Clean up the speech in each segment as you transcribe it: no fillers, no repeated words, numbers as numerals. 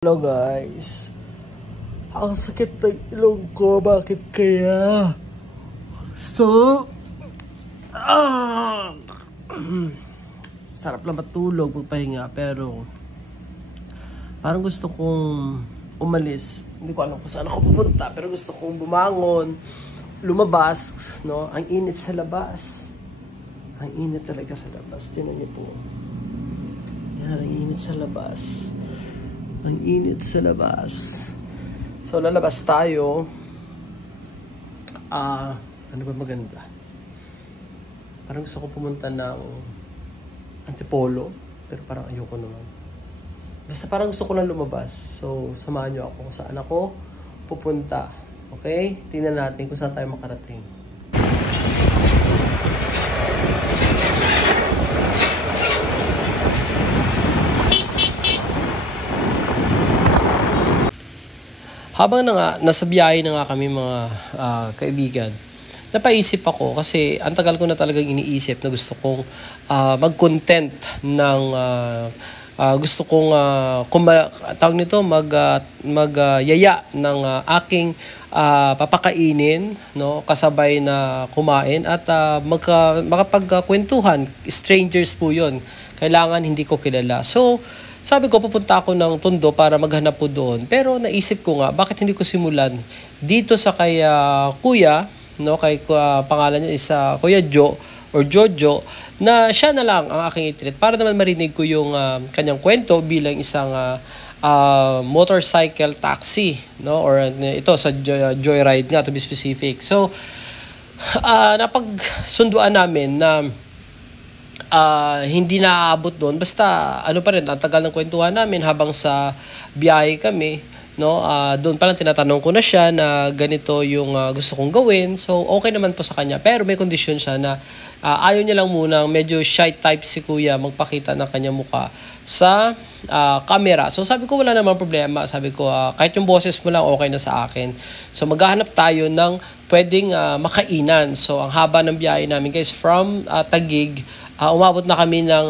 Hello guys, ang sakit ng ilong ko, bakit kaya? Sarap lang matulog, magpahinga, pero parang gusto kong umalis. Hindi ko alam kung saan ako pupunta, pero gusto kong bumangon, lumabas, no? Ang init sa labas. Ang init talaga sa labas, tinan niyo po. Yan, ang init sa labas. Ang init sa labas. So, lalabas tayo. Ano ba maganda? Parang gusto ko pumunta ng Antipolo. Pero parang ayoko naman. Basta parang gusto ko lang lumabas. So, samahan nyo ako kung saan ako pupunta. Okay? Tingnan natin kung saan tayo makarating. Habang nasa biyahe na nga kami mga kaibigan, napaisip ako kasi ang tagal ko na talagang iniisip na gusto kong mag-content ng gusto kong tawag nito magyaya ng aking papakainin, no, kasabay na kumain at makapagkwentuhan. Strangers po 'yon. Kailangan hindi ko kilala. So sabi ko, pupunta ako ng Tondo para maghanap po doon. Pero naisip ko nga, bakit hindi ko simulan dito sa kay Kuya, no, kay pangalan niya is Kuya Joe or Jojo, na siya na lang ang aking i-treat para naman marinig ko yung kanyang kwento bilang isang motorcycle taxi, no, or ito sa joyride nga to be specific. So napagsunduan namin na hindi naaabot doon, basta ano pa rin, ang tagal ng kwentuhan namin habang sa biyahe kami, no. Doon pa lang tinatanong ko na siya na ganito yung gusto kong gawin. So okay naman po sa kanya, pero may kondisyon siya na ayaw niya lang muna, medyo shy type si Kuya, magpakita ng kanyang mukha sa camera. So sabi ko wala namang problema, sabi ko kahit yung boses mo lang okay na sa akin. So maghahanap tayo ng pwedeng makainan. So ang haba ng biyahe namin guys from Taguig, umabot na kami ng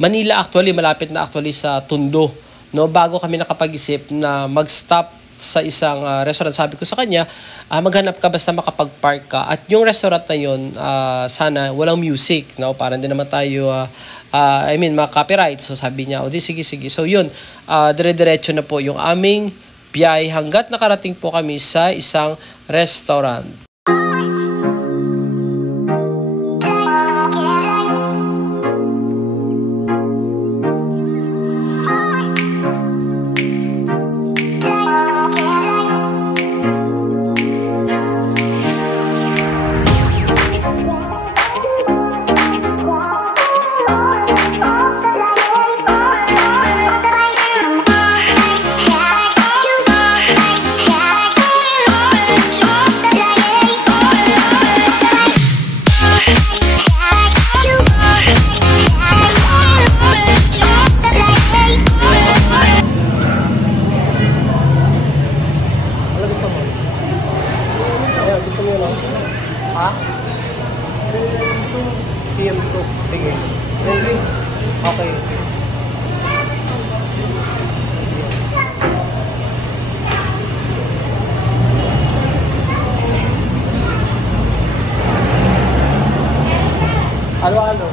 Manila, actually malapit na actually sa Tondo, no, bago kami nakapag-isip na mag-stop sa isang restaurant. Sabi ko sa kanya, maghanap ka basta makapag-park ka, at yung restaurant na yun sana walang music, no, para hindi naman tayo mga-copyright. So sabi niya, di sige. So yun, dire-diretso na po yung aming biyahe hanggat nakarating po kami sa isang restaurant. PM2. Sige. Okay. Halo-halo.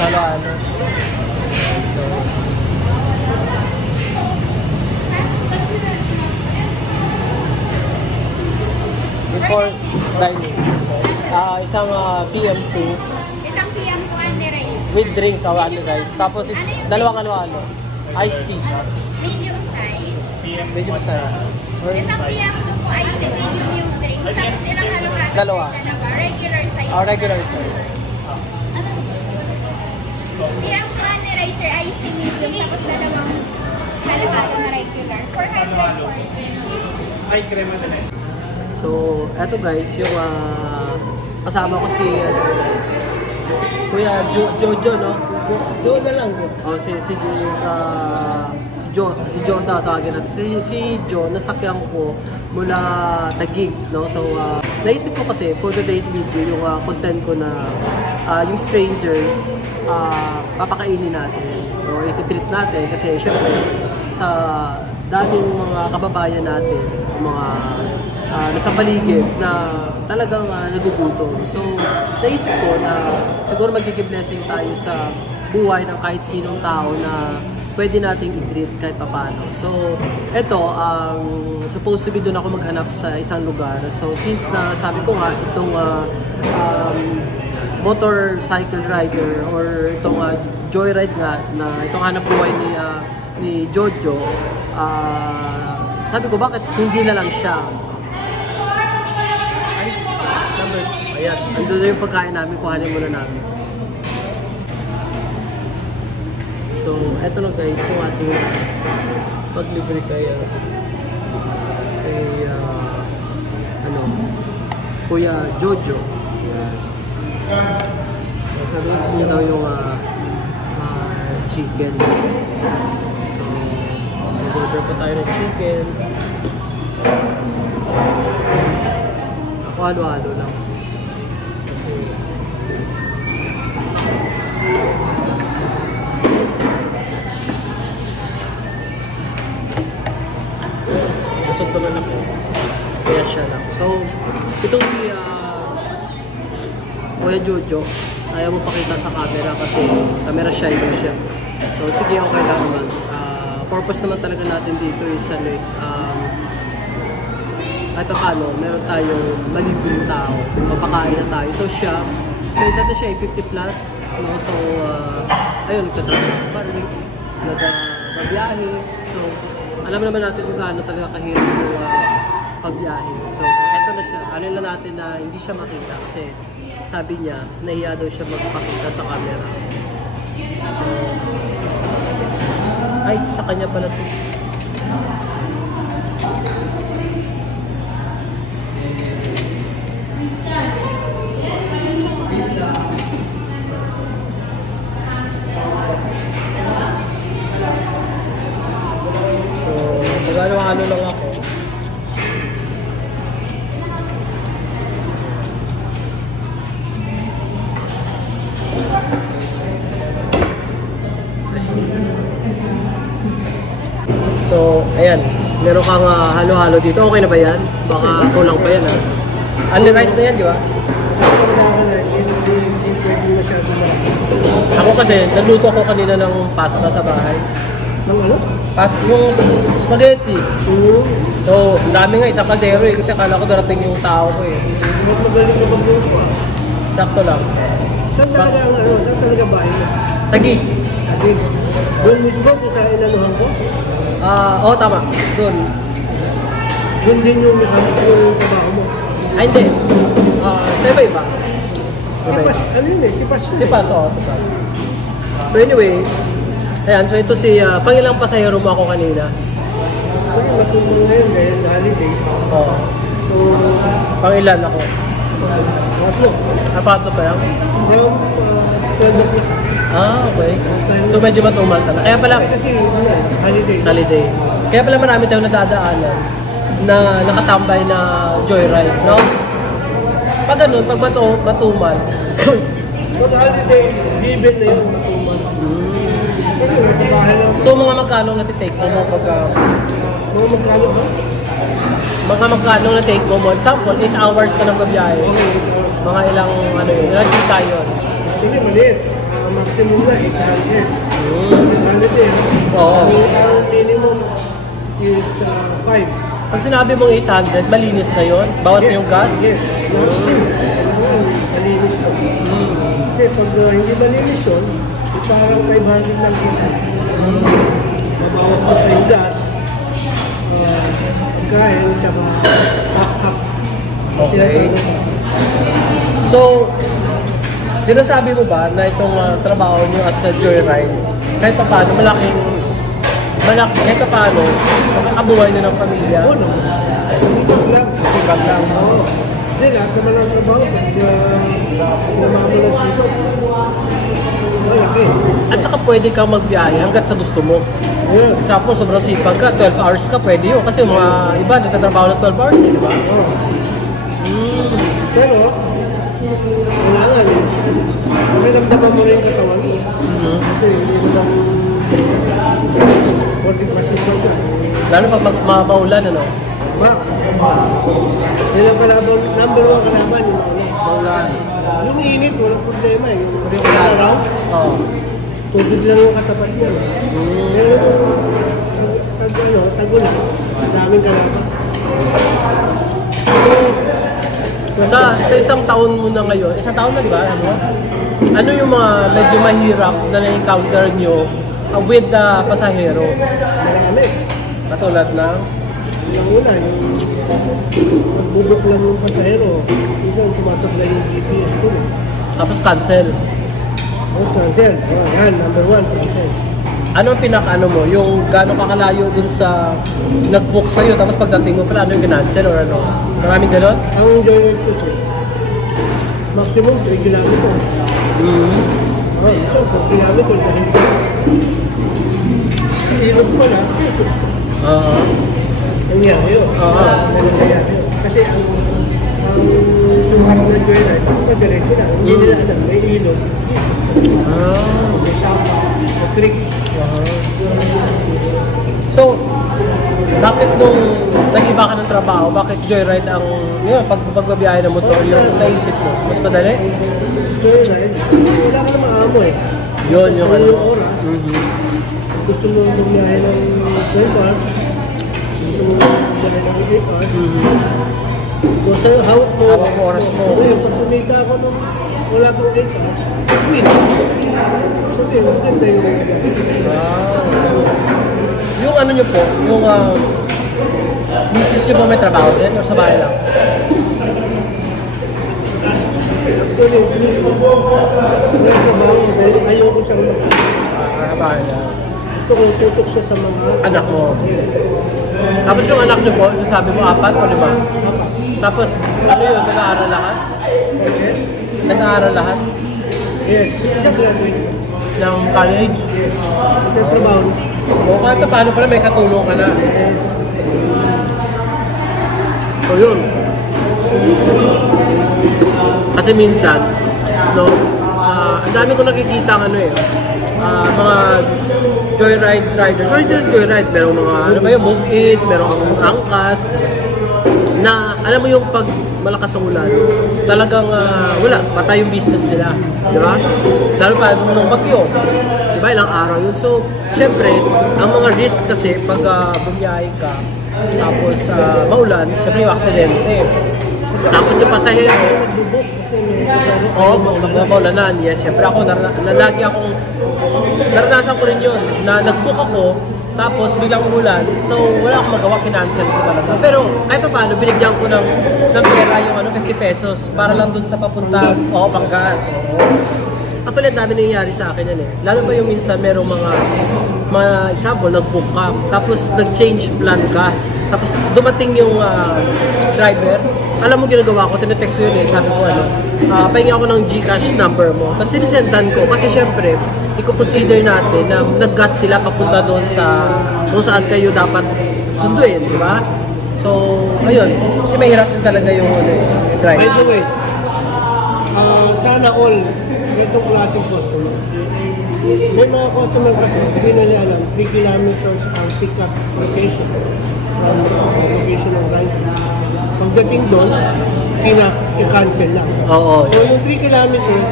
Halo-halo. So, this for dining. Isang PM2. Isang PM2 only rice. With drinks, only rice. Tapos dalawang ano-ano. Iced tea. Medium size. Medium size. Isang PM2 po iced tea, medium yung drinks. Tapos ilang halo-halo? Dalawa. Regular size. Regular size. PM2 only rice or iced tea medium. Tapos dalawang halo-halo na regular. 440. Ay, crema na lang. So, eto guys, yung kasama ko si Kuya Jojo, no? Jojo na lang. Si Jo tawagin natin. Si Jo, nasakyan ko mula Taguig, no? So, naisip ko kasi for today's video, yung content ko na yung strangers, papakainin natin. So, iti-treat natin kasi syempre sa daming mga kababayan natin, mga nasa paligid na talagang nagugutom. So, naisip ko na siguro magiging blessing tayo sa buhay ng kahit sinong tao na pwede nating i-treat kahit papaano. So, eto, supposed to be doon ako maghanap sa isang lugar. So, since na sabi ko nga, itong motorcycle rider or itong joyride nga, na itong hanap buhay ni Jojo, sabi ko, bakit hindi na lang siya? Ayan, andun na yung pagkain namin, kuhanin muna namin. So, eto lang guys, yung ating paglibre kay Kuya Jojo. So, sabi ko gusto niya daw yung chicken. So, mag-order pa tayo ng chicken. Ako halo-halo lang. Busog naman ako. Kaya siya lang. So, itong si Kuya Jojo, ayaw mo pakita sa camera kasi camera shy mo siya. So, sige, okay lang naman. Purpose naman talaga natin dito is kahit paano, meron tayong malibreng tao. Mapakain na tayo. So, siya, may dati siya 50 plus. No? So, ayun, nagbabiyahe. So, alam naman natin kung gaano talaga kahirap yung pagbiyahe. So, eto na siya. Ano lang natin na hindi siya makita kasi sabi niya, nahiya daw siya magpakita sa camera. Ay, sa kanya pala ito. So, magano-ano lang ako. So, ayan. Meron kang halo-halo dito. Okay na ba yan? Baka kulang pa yan, ha? Only rice na yan, di ba? Ako kasi, nagluto ako kanina ng pasta sa bahay. Ng ano? Yung spaghetti. So, ang dami nga, isang kaldero eh. Kasi akala ko darating yung tao ko eh. Magaling na magluto ah. Sakto lang. Saan talaga ang ano? Saan talaga bahay mo? Tagi. Tagi. Doon mismo kung sa inanuhan ko? Oo, tama. Doon. Doon din yung trabaho mo? Ay, hindi. Sa iba-iba. Tipas, ano yun eh? Tipas yun eh. Tipas, oo. Tipas. So anyway, ayan. So ito si, pangilang pasahero mo ako kanina. Kasi matulong ngayon dahil holiday. Oo. So, Pangilan ako. matlo. Apat na pa yan? From 12 o'clock. Okay. So medyo matumal na. Kaya pala, Kasi ano, holiday. holiday. Kaya pala marami tayong nadadaanan na nakatambay na joyride, no? Pag ganun, pag matumal. Pag holiday, given na yun, matumal. Kasi nagbabahay lang. So mga magkano natitake mo mo pag... Mga magkano ba? mga magkano na-take mo mo? Example, 8 hours ka nang babiyahe. Mga ilang, ano yun, ilang kita yun? Sige, maliit. Maximum na 800. 800 eh. Oo. Ang minimum is 5. Pag sinabi mong 800, malinis na yun? Bawas na yung gas? Yes. Lahat din. Kailangan malinis pa. Kasi pag hindi malinis yun, parang 500 lang kita. Mabawas mo pa yung gas, pagkain, tsaka hap-hap. Okay. So, sinasabi mo ba na itong trabaho niyo as a joyride, kahit pa paano, malaki, kahit pa paano, makakabuhay niyo ng pamilya? Oo naman. Sikap lang. Sikap lang. Oo. Hindi, lahat naman ang trabaho. Pag sumama mo ng sikap, malaki. At saka pwede kang magbiyahe hanggat sa gusto mo. Example, sobrang sipag ka, 12 hours ka, pwede yun. Kasi yung mga iba, nagtatrabaho ng 12 hours, di ba? Oo. Pero, kailangan eh. Makiramdaman mo rin yung katawan mo. Kasi hindi mo lang 40% ka. Lalo pag maulan, ano? Mak, yun ang kalaban, number 1 kalaban, yung Maulan. Yung init, walang problema eh. Yung araw, Oo. tubig lang yung katapat niya. Pero tag-ulan, daming kalaban. Sa isang taon mo na ngayon, isang taon na, di ba? Ano yung mga medyo mahirap na na-encounter nyo with the pasahero? Marami. Katulad na? Yung una, yung pagbubok lang yung pasahero. Minsan sumasablay yung GPS ko. Tapos cancel. Cancel. Yan, number 1, cancel. Ano ang pinaka-ano mo? Yung gano'ng kakalayo dun sa nag-book sa'yo, tapos pagdating mo pala, ano yung kinancel or ano? Maraming gano'n? Ang joyride ko sir, maximum 3 kilometers. So, 4 kilometers dahil sa ilog ko na, Oo. nangyari yun. Nangyari yun. Kasi ang sukat ng joyride, pagdiretso na, hindi nila alam, may ilog. May sapa, may creek. So, bakit nung nag-iba ka ng trabaho, bakit joyride ang, yun, pagbabiyahe ng motor, yung naisip mo? Mas madali? Joyride, wala ka namang amo eh. Yun, yung ano. Yung oras, gusto mo bumiyahe ng 12 hours, gusto mo bumiyahe ng 8 hours. So, sa hawak mo, Hawak mo oras mo. Ngayon, pag kumita ako nung wala pang 8 hours, win. So, yun, maganda yung Yung ano nyo po, yung misis nyo po may trabaho din o sa bahay lang? Actually, wala trabaho dahil ayoko siyang Sa bahay lang. gusto kong tutok siya sa mga Anak mo. Tapos yung anak nyo po, yung sabi mo 4 o 5? Tapos, ano yun, nag-aaral lahat? Nag-aaral lahat Yes, siya graduate. ng college? Yes. Ito trabaho. O kahit na paano pala may katulong ka na. So yun. Kasi minsan, no, ang dami ko nakikita ng ano eh, mga joyride riders, or hindi joyride, merong mga, ano ba yun, move it, merong angkas, na alam mo yung pag malakas ang ulan, talagang wala, patay yung business nila, di ba? Lalo pa nung bagyo, di ba, ilang araw yun. So, syempre, ang mga risk kasi pag bumiyahe ka, tapos maulan, syempre yung aksidente. Tapos yung pasahero, maulanan, yes, syempre ako, lagi akong, naranasan ko rin yun, na nag-book ako, tapos biglang umulan, so wala akong magawa, kinancel ko talaga. Pero kahit pa paano, binigyan ko ng pera yung 50 pesos para lang dun sa papunta, panggas. Actually, dami nangyayari sa akin yan eh. Lalo pa yung minsan merong mga example, nag-book ka, tapos nag-change plan ka, tapos dumating yung driver, alam mo ginagawa ko, tinetext ko yun eh, sabi ko pahingi ako ng GCash number mo, tapos sinisendan ko, kasi syempre, i-consider natin na nag-gas sila papunta doon sa kung saan kayo dapat sunduin, di ba? So, ayun, kasi mahirap din talaga yung driver. By the way, sana all itong klaseng customer. May mga customer kasi hindi nila alam 3 kilometers ang pick-up location from location of rider. Pagdating doon, kinaka-cancel na. Oo. So yung 3 kilometers,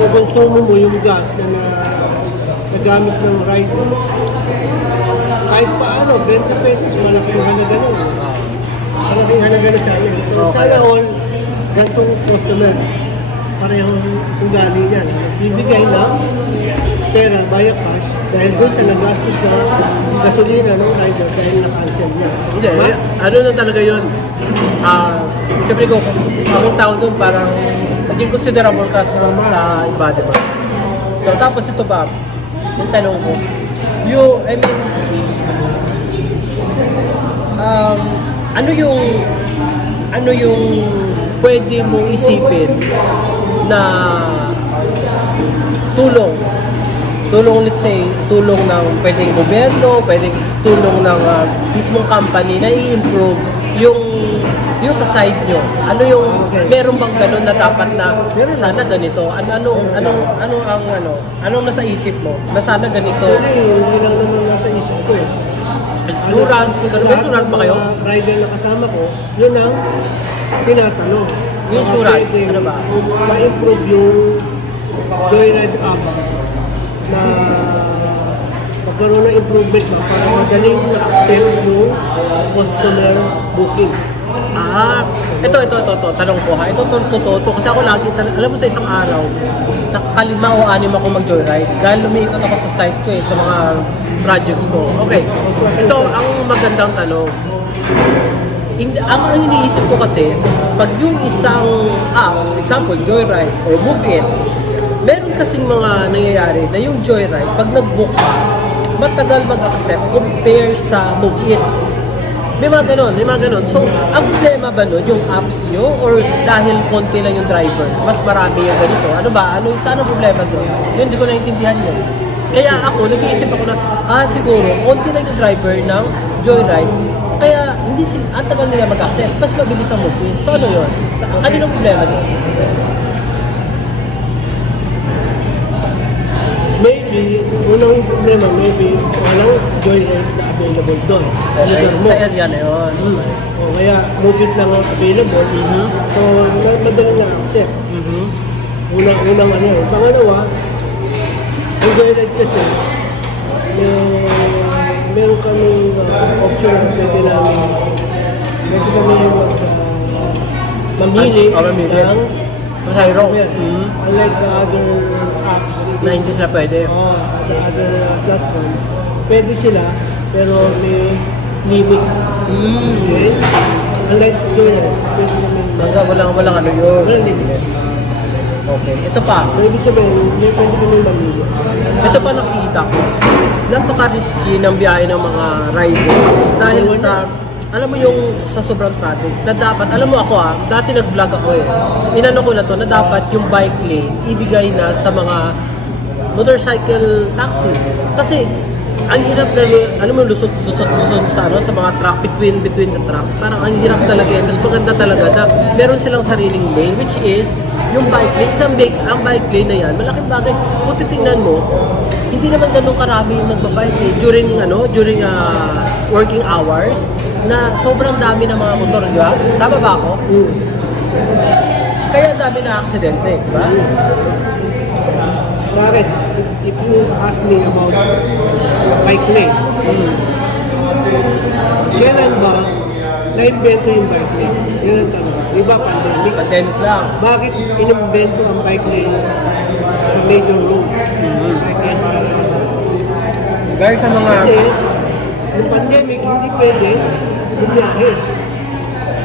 kung konsumo mo yung gas na nagamit ng rider, kahit paano, 20 pesos, malaking halaga nun. Malaking halaga na sa amin. So sana all, gantong customer, parehong ugali niyan. Bibigay na pera via cash dahil doon sa nagastos sa gasolina ng rider dahil na-cancel niya. Hindi, ano na talaga yun? Siyempre ko, ang tao doon parang naging considerable ka sa iba, diba? So, tapos ito ba, yung tanong ko, ano yung pwede mong isipin na tulong, let's say, tulong ng pwedeng gobyerno, pwedeng tulong ng mismong company na i-improve yung yung sa side nyo, ano yung, Okay. meron bang ganun na dapat na Meron. sana ganito? Anong nasa isip mo? Na sana ganito? Actually, hindi lang naman nasa isip ko eh. Insurance, may insurance ba kayo? Mga rider na kasama ko, yun ang tinatanong. Yung insurance, Baka pwede ano ba? ma-improve yung Joyride apps na magkaroon ng improvement ba para madaling accept yung customer booking. Ito, tanong ko ha. Ito, totoo. Kasi ako lagi, alam mo sa isang araw, nakakalima o anim ako mag-joyride. Dahil lumiikot ako sa site ko sa mga projects ko. Okay. Ito, ang magandang tanong. Ang iniisip ko kasi, pag yung isang apps, example, Joyride or Book It, meron kasing mga nangyayari na yung Joyride, pag nag-book ka, matagal mag-accept compare sa Book It. May mga ganon. So, ang problema ba nun, yung apps nyo, or dahil konti lang yung driver, mas marami yung ganito? Ano ba? Saan ang problema doon? Yun, hindi ko naintindihan yun. Kaya ako, nag-iisip ako na, siguro, konti lang yung driver ng Joyride, kaya hindi ang tagal nila mag-accept, mas mabilis ang movement. So ano yun? Ano yung problema doon? Maybe, unang problema, walang Joyride na available doon. Sa area na yun. O kaya, Mubit lang ang available. So, madali na accept. Unang ano yun. Pangalawa, ang Joyride kasi, meron kaming option na pwede kami mamili ng Masayro. unlike the other apps Na hindi sila pwede. the other platform, pwede sila pero may limit. Okay? Unlike Joyride, pwede namin Walang ano yun. walang limit. Okay. Ito pa. So, ibig sabihin, may pwede kami mamili. Ito pa nakikita ko. Napaka-risky ng biyahe ng mga riders dahil sa, alam mo yung sa sobrang traffic, na dapat, alam mo ako dati nag-vlog ako inano ko na to, na dapat yung bike lane ibigay na sa mga motorcycle taxi. Kasi, ang hirap na, alam mo, lusot sa mga truck, between the trucks, parang ang hirap talaga mas maganda talaga na meron silang sariling lane, which is, yung bike lane, ang bike lane na yan, malaking bagay, kung titignan mo, hindi naman ganun karami yung nagbabike during working hours, na sobrang dami ng mga motor, di ba? Tama ba ako? Kaya dami na aksidente, di ba? Bakit? If you ask me about bike lane, kailan ba na-invento yung bike lane? Yan ang tanong. Di ba pandemic? Pandemic lang. Bakit inimbento ang bike lane sa major roads? Like NCR? Dahil sa mga... Kasi, yung pandemic, hindi pwede bumiyahe.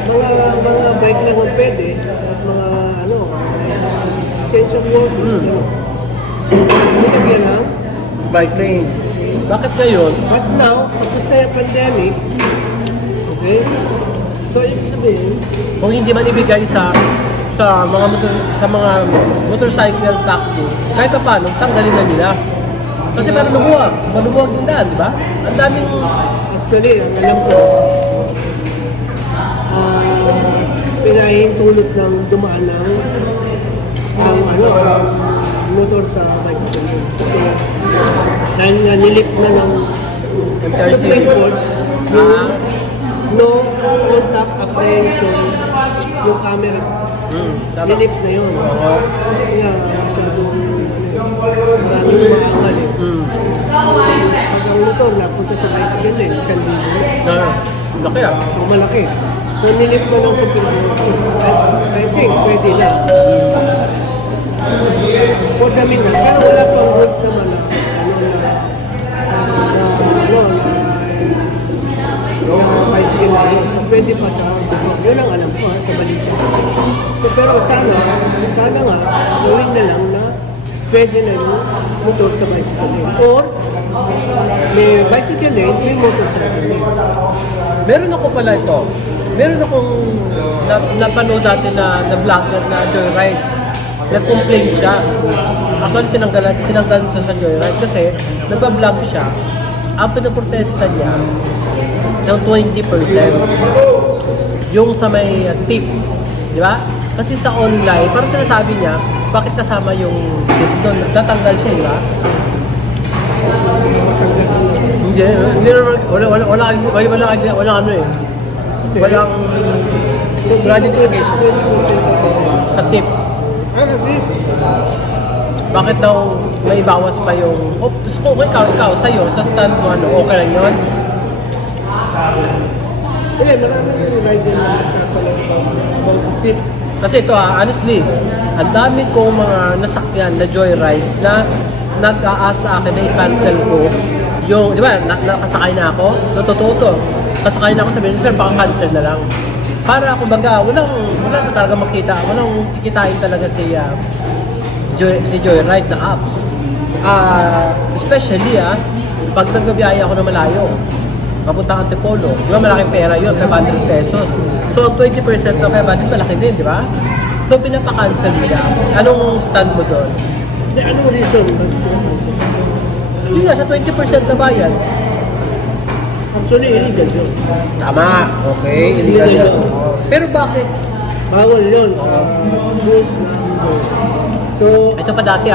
Mga bike lang ang pwede at mga essential workers. Nilagyan ng bike lane. Bakit ngayon? But now, pagkasta yung pandemic, okay, so ibig sabihin, Kung hindi man ibigay sa mga motorcycle taxi, kahit pa paano, tanggalin na nila. Kasi parang malumuwag yung daan, di ba? Ang daming... actually, ang alam ko, pinahintulot ng dumaan ng ang motor sa bicycle. Kasi dahil nga nilip na ng Supreme Court yung no contact apprehension yung camera. Nilip na yun. Kasi nga masyadong maraming umaangal Pag ang motor napunta sa bicycle din, 1,000 Laki So malaki. So nilip na ng Supreme Court. I think pwede na. For the minute, pero wala pang rules naman na bicycle na yun. So pwede pa sa yun ang alam ko sa balita. So pero sana nga gawin na lang na pwede na yung motor sa bicycle lane. Or may bicycle lane, may motorcycle lane. Meron ako pala ito. Meron akong napanood dati na vlogger na joyride. Nag-complain siya. Actually, tinanggal siya sa joyride kasi nagpa-vlog siya. Ang pinaprotesta niya ng 20%. yung sa may tip. Di ba? Kasi sa online, parang sinasabi niya, bakit kasama yung tip doon? Tatanggal siya, di ba? Hindi naman, wala ano eh. Walang notification sa tip. Bakit daw may bawas pa yung, kung ikaw, sa'yo, sa stand mo, ano, okay lang yun? Marami yung rider na nagkakalang tip. Kasi ito honestly, ang dami kong mga nasakyan na joyride na nag-aas sa akin na i-cancel ko yung, di ba, nakasakay na ako, totoo to. Kasakay na ako, sabihin, sir, baka cancel na lang. Para, kumbaga, wala na talaga makita, walang kikitain talaga si joyride na apps. Especially, pag nagbabiyahe ako na malayo, papunta Antipolo, di ba malaking pera yun, 500 pesos. So, 20% ng 500, malaki din, di ba? So, pinapa-cancel nila. Anong stand mo doon? Anong reason? Yun nga, sa 20% na bayan. Actually, illegal yun. Tama, okay, illegal yun. Pero bakit? Bawal yun sa rules na so, Ito pa dati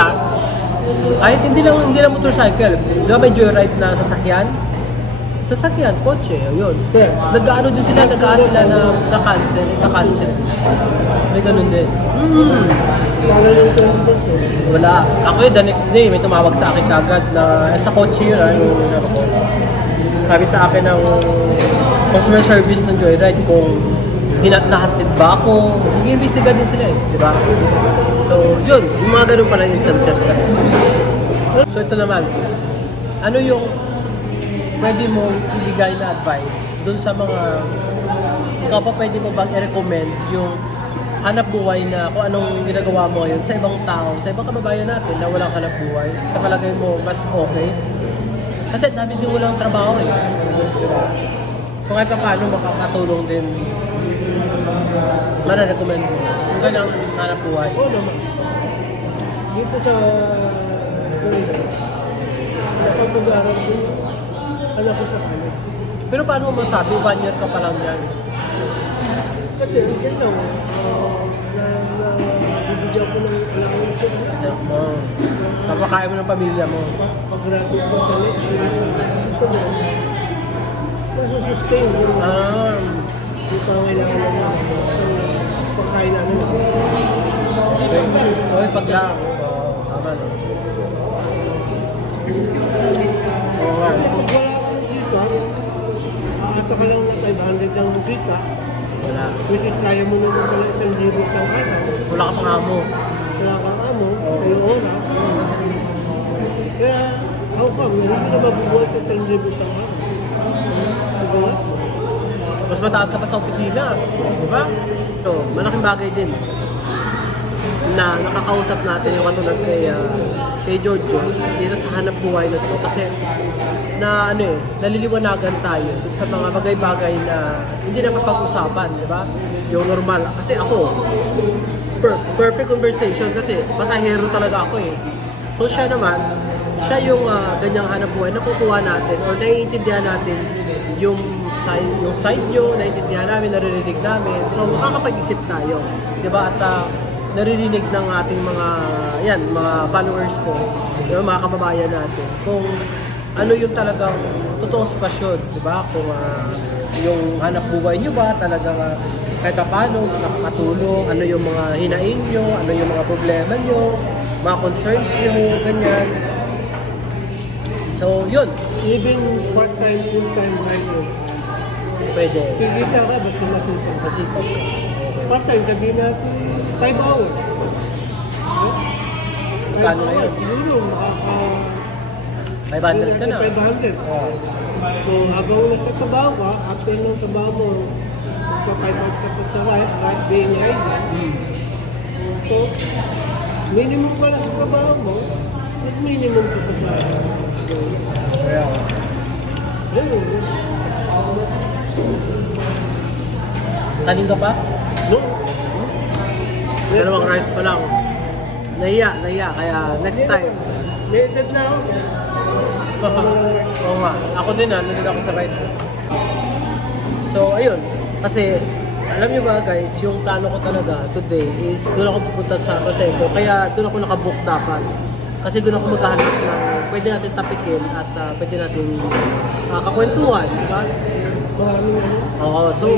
kahit hindi lang motorcycle, di ba may joyride na sasakyan? Sasakyan, kotse, yun. yeah. Nag-ano din sila, na-cancel, ika-cancel. May ganun din. Bawal yung 20%. Wala. Ako the next day, may tumawag sa akin kagad na sa kotse yun, sabi sa akin ng customer service ng Joyride kung nahatid ba ako. Nag-iimbestiga din sila di ba? So, yun, yung mga ganun pala instances na. So, ito naman, ano yung pwede mo ibigay na advice dun sa mga, ikaw pa pwede mo bang i-recommend yung hanap buhay na kung anong ginagawa mo yun sa ibang tao, sa ibang kababayan natin na walang hanap buhay, sa palagay mo mas okay? Kasi dami din walang trabaho So kahit pa paano makakatulong din, recommend mo kung kailang hanap buhay. Oo naman. Dito sa napag-aaral ko, anak ko sa kanan. Pero paano mo masabi, 1 year ka pa lang yan? Kasi yun lang, bibigyan ko ng allowance sa anak. Papakain mo ng pamilya mo. Pag-graduate ko sa next year, susunod, nasusustain mo. Hindi pa kailangan ng pagkain namin. Sipag ba? Okay, pag lang. Tama no. Oo nga. Kasi pag wala ka ng sipag, aato ka lang na 500 ng kita, Wala. which is kaya mo naman pala isang libot ng araw. Wala ka pang amo. Wala kang amo, kayo oras. Kaya, ako pa, hindi na mabubuhay sa isang libot ng araw. Diba? Mas mataas ka pa sa opisina. Di ba? So, malaking bagay din na nakakausap natin yung katulad kay Jojo dito sa hanap buhay na to kasi na naliliwanagan tayo sa mga bagay-bagay na hindi na mapag-usapan, di ba? Yung normal. Kasi ako, perfect conversation kasi pasahero talaga ako So siya naman, siya yung ganyang hanap buhay na kukuha natin or naiintindihan natin yung side nyo, naiintindihan namin, naririnig namin. So makakapag-isip tayo, di ba? At naririnig ng ating mga followers ko, yung mga kababayan natin, kung ano yung talagang totoong sitwasyon, di ba? Kung yung hanap buhay nyo ba talagang kahit paano nakakatulong, ano yung mga hinain nyo, ano yung mga problema nyo, mga concerns nyo, ganyan. So, yun. Even part-time, full-time rider. Pwede. Kikita ka, basta masipag. Masipag. Part-time, sabihin natin, 5 hours. Kano na yun? Siguro, 500 ka na. 500. So, habang nagtatrabaho ka, after ng trabaho mo, magpa-5 hours ka pa sa being rider. So, minimum ka lang sa trabaho mo, at minimum ka pa sa Kanin ka pa? No. Dalawang rice pa lang. Nahiya. Kaya next time. May edad na ako. Oo nga. Ako din nandun ako sa rice. So, ayun. Kasi, Alam niyo ba guys, yung plano ko talaga today is doon ako pupunta sa Paseco. Kaya doon ako nakabook dapat. Kasi doon ako maghahanap ng pwede natin tapikin at pwede natin kakwentuhan, di ba? Maraming ano. Oo, so,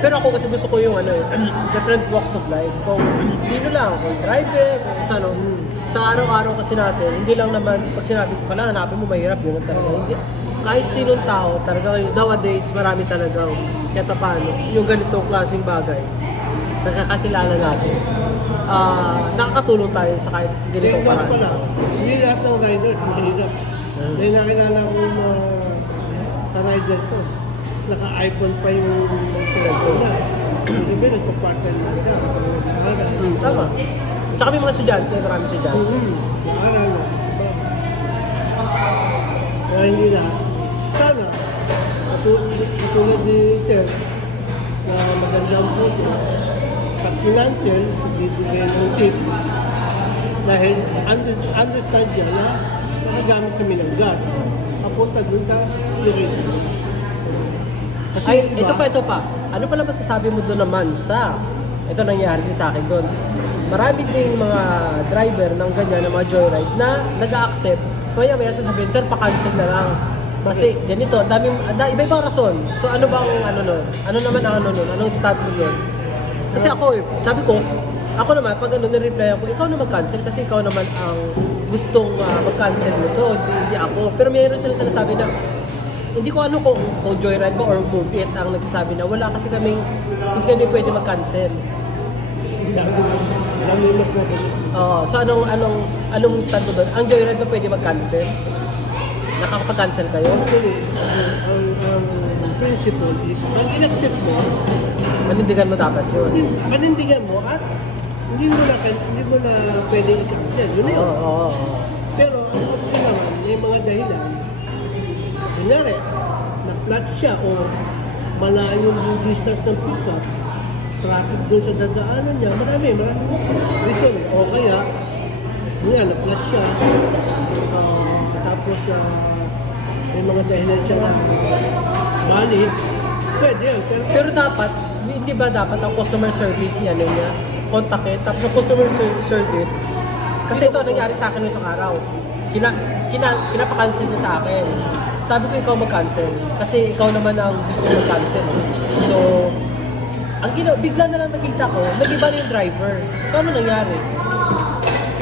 pero ako kasi gusto ko yung different walks of life. Kung sino lang, kung driver, kung sa sa araw-araw kasi natin, hindi lang naman, pag sinabi ko pala, hanapin mo mahirap yun talaga. Hindi, kahit sinong tao, talaga nowadays, marami talagang, kahit paano, yung ganitong klaseng bagay, nakakakilala natin. Nakakatulong tayo sa kahit ganitong Kaya paraan. pala, hindi lahat ng riders mahirap. May nakilala kong ka-rider ko. Naka-iPhone pa yung telephone na. Sabi, nagpa-part-time na siya. Nag-aaral. Tama. Tsaka may mga estudyante, marami estudyante. Nag-aaral na. Kaya hindi lahat. Sana, katulad ni Sir, na magandang puso, pag financial, bibigyan ng tip. Dahil understand niya na nagagamit kami ng gas. Papunta dun sa location. Kasi Ay, iba, ito pa. Ano pala masasabi mo doon naman sa, ito nangyari din sa akin doon. Marami ding mga driver ng ganyan, ng mga joyride na nag-a-accept. Maya sasabihin, sir, pa-cancel na lang. Kasi ganito, iba-ibang rason. So ano bang nun? Ano naman ang nun? Anong stand mo yun? Kasi ako, sabi ko, ako naman, pag nireply ako, ikaw na mag-cancel kasi ikaw naman ang gustong mag-cancel mo to, hindi ako. Pero mayroon sila sinasabi na, hindi ko kung joyride ba or move it ang nagsasabi na wala kasi hindi kami pwede mag-cancel. dami mag-problem. So anong stand mo doon? Ang joyride ba pwede mag-cancel? Nakakapag-cancel kayo? Ang principle is, pag in-accept mo, Manindigan mo dapat yun. panindigan mo at hindi mo na pwede i-cancel. Yun na yun. Oo. Pero ang option naman, may mga dahilan. Kunyari, na-flat siya o malayo yung distance ng pickup, traffic doon sa dadaanan niya, marami reason. O kaya, na-flat siya, tapos may mga dahilan siya na money, pwede yun. Pero dapat, hindi ba dapat ang customer service niya kontakin, tapos ang customer service, kasi ito nangyari sa akin isang araw. Pinapa-cancel niya sa akin. Sabi ko ikaw mag-cancel kasi ikaw naman ang gusto mag-cancel. So, bigla na lang nakita ko, nag-iba na yung driver. So, ano nangyari?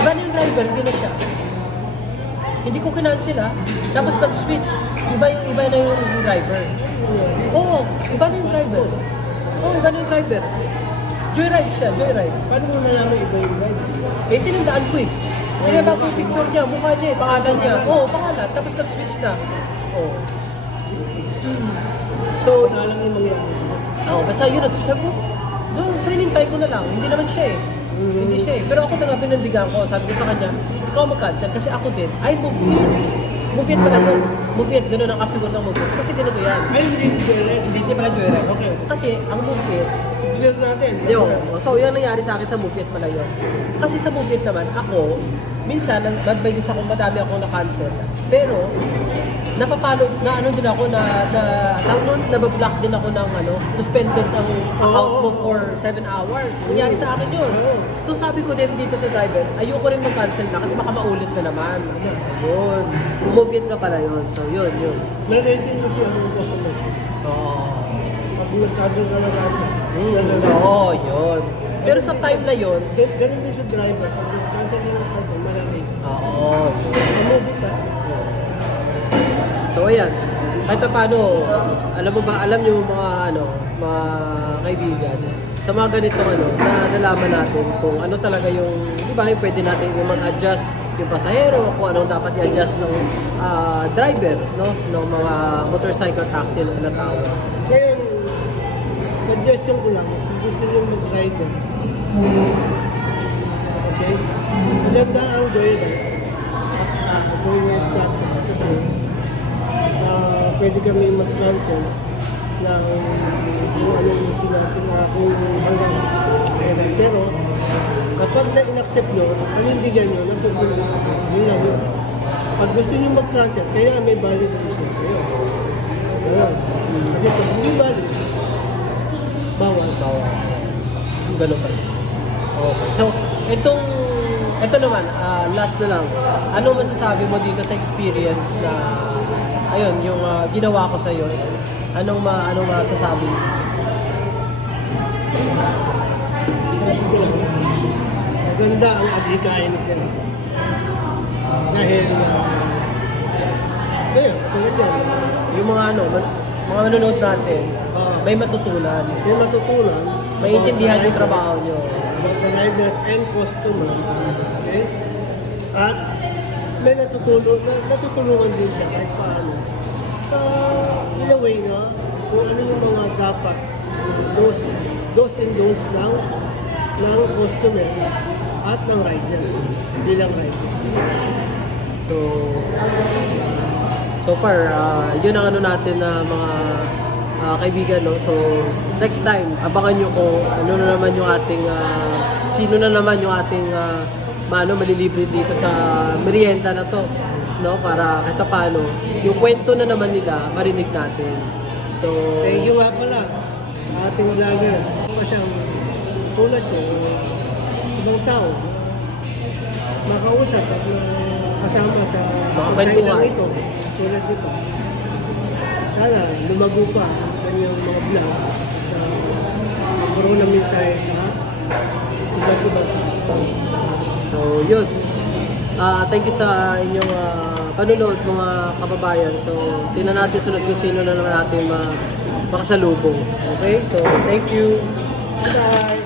Iba na yung driver, hindi na siya. Hindi ko kinancel Tapos nag-switch. Iba na yung driver. Oo, iba na yung driver. Joyride siya, joyride. Paano mo nalaman iba yung ride? Tinandaan ko Tinandaan ko yung picture niya, mukha niya, pangalan niya. Pangalan. Tapos nag-switch na. So, Na lang yung mangyari. basta yun, nagsusag ko. So, hinintay ko na lang. Hindi naman siya Hindi siya Pero ako na pinandigan ko. Sabi ko sa kanya, ikaw mag-cancel kasi ako din. Ay, move it. Move it pala ko. Move it. Ganun ang app siguro ng move it. Kasi ganito yan. Ay, hindi Hindi pala joyride. Okay. Kasi ang move it, Clear natin. So, yun nangyari sa akin sa move it pala yun. Kasi sa move it naman, ako, minsan, nag-bagis ako, madami akong na-cancel. Pero, napapalo, din ako, nabablock din ako ng suspended ang account mo for 7 hours. Nangyari sa akin yun. So, sabi ko din dito sa driver, ayoko rin mag-cancel na kasi baka maulit na naman. Yun. Move it nga pala yun. So, yun. May rating kasi ang customer. Pag nagkado ka na natin. Yun. Pero sa time na yun, Ganun din sa driver. Pag nag-cancel ka na cancel, malalay. Pamubit So ayan, kahit paano, alam nyo mga kaibigan, sa mga ganito na nalaman natin kung ano talaga yung, di ba, pwede natin yung mag-adjust yung pasahero, kung anong dapat i-adjust ng driver, ng mga motorcycle taxi na tinatawag. Ngayon, suggestion ko lang, kung gusto nyo mag-rider, okay? Maganda ang joyride. Joyride platform kasi pwede kami mag-cancel ng kung anong gusto natin kung hanggang kailan. Pero kapag na-inaccept nyo, panindigan nyo, natutulog yun lang yun. Pag gusto nyo mag-cancel, kaya may valid reason kayo. Yun. Kasi pag hindi valid, bawal. Ganun pa rin. Okay. So, ito naman, last na lang. Ano masasabi mo dito sa experience na, ayun, yung ginawa ko sa'yo? Anong masasabi mo? Maganda ang adhikain ni Sir. Dahil, kaya, katulad yan, Yung mga mga manonood natin, may matutunan. may matutunan, Maintindihan yung trabaho nyo. about the riders and customer. Okay? At may natutulungan din siya kahit paano. In a way na, kung ano yung mga dapat, those and don'ts ng customer at ng rider. Bilang rider. So far, yun ang natin na mga kaibigan, no? So, next time, abangan nyo kung ano na naman yung ating, sino na naman yung ating malilibre dito sa merienda na to, no? Para kahit paano, yung kwento na naman nila, marinig natin. So, Thank you nga pala, ating vlogger. Kung siyang tulad ko, ibang tao, makausap at kasama sa kwentuhan. ito, tulad nito. Sana lumago pa ang kanyang mga vlog na magkaroon ng mensahe sa iba't-ibang tao. So, yun. Thank you sa inyong panunood, mga kababayan. So, tingnan natin sunod kung sino na naman natin makasalubong. Okay? So, thank you. Bye!